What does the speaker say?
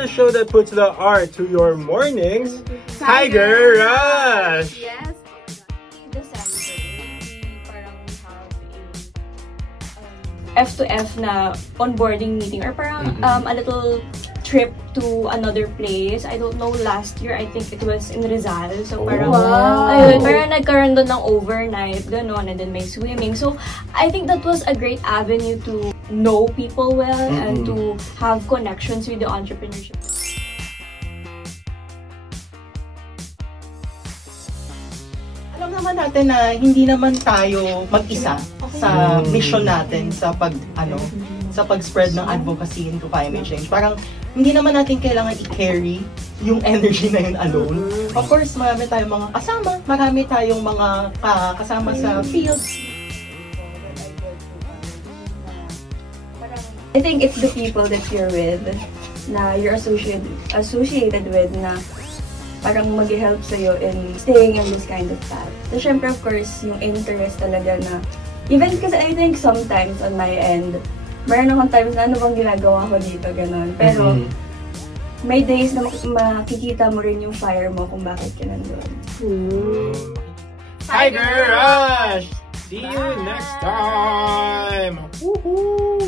the show that puts the R to your mornings, Tiger Rush! Yes! December, parang we have a F2F na onboarding meeting or parang a little trip to another place. I don't know, last year I think it was in Rizal. So parang, ayun, parang nagkaroon doon ng overnight, gano'n, and then may swimming. So I think that was a great avenue to know people well and to have connections with the entrepreneurship. Alam naman natin na hindi naman tayo mag-isa sa mission natin sa sa pag-spread ng advocacy into climate change. Parang hindi naman natin kailangan i-carry yung energy na yun alone. Of course, marami tayong mga kasama, marami tayong mga kasama sa field. I think it's the people that you're with, na you're associated with, na parang mag-help sa'yo in staying in this kind of path. So, syempre, of course, yung interest talaga na, even kasi I think sometimes on my end, meron akong times na ano bang ginagawa ko dito, gano'n. Pero, may days na makikita mo rin yung fire mo kung bakit ka nandun. Tiger Rush! See you next time! Woohoo!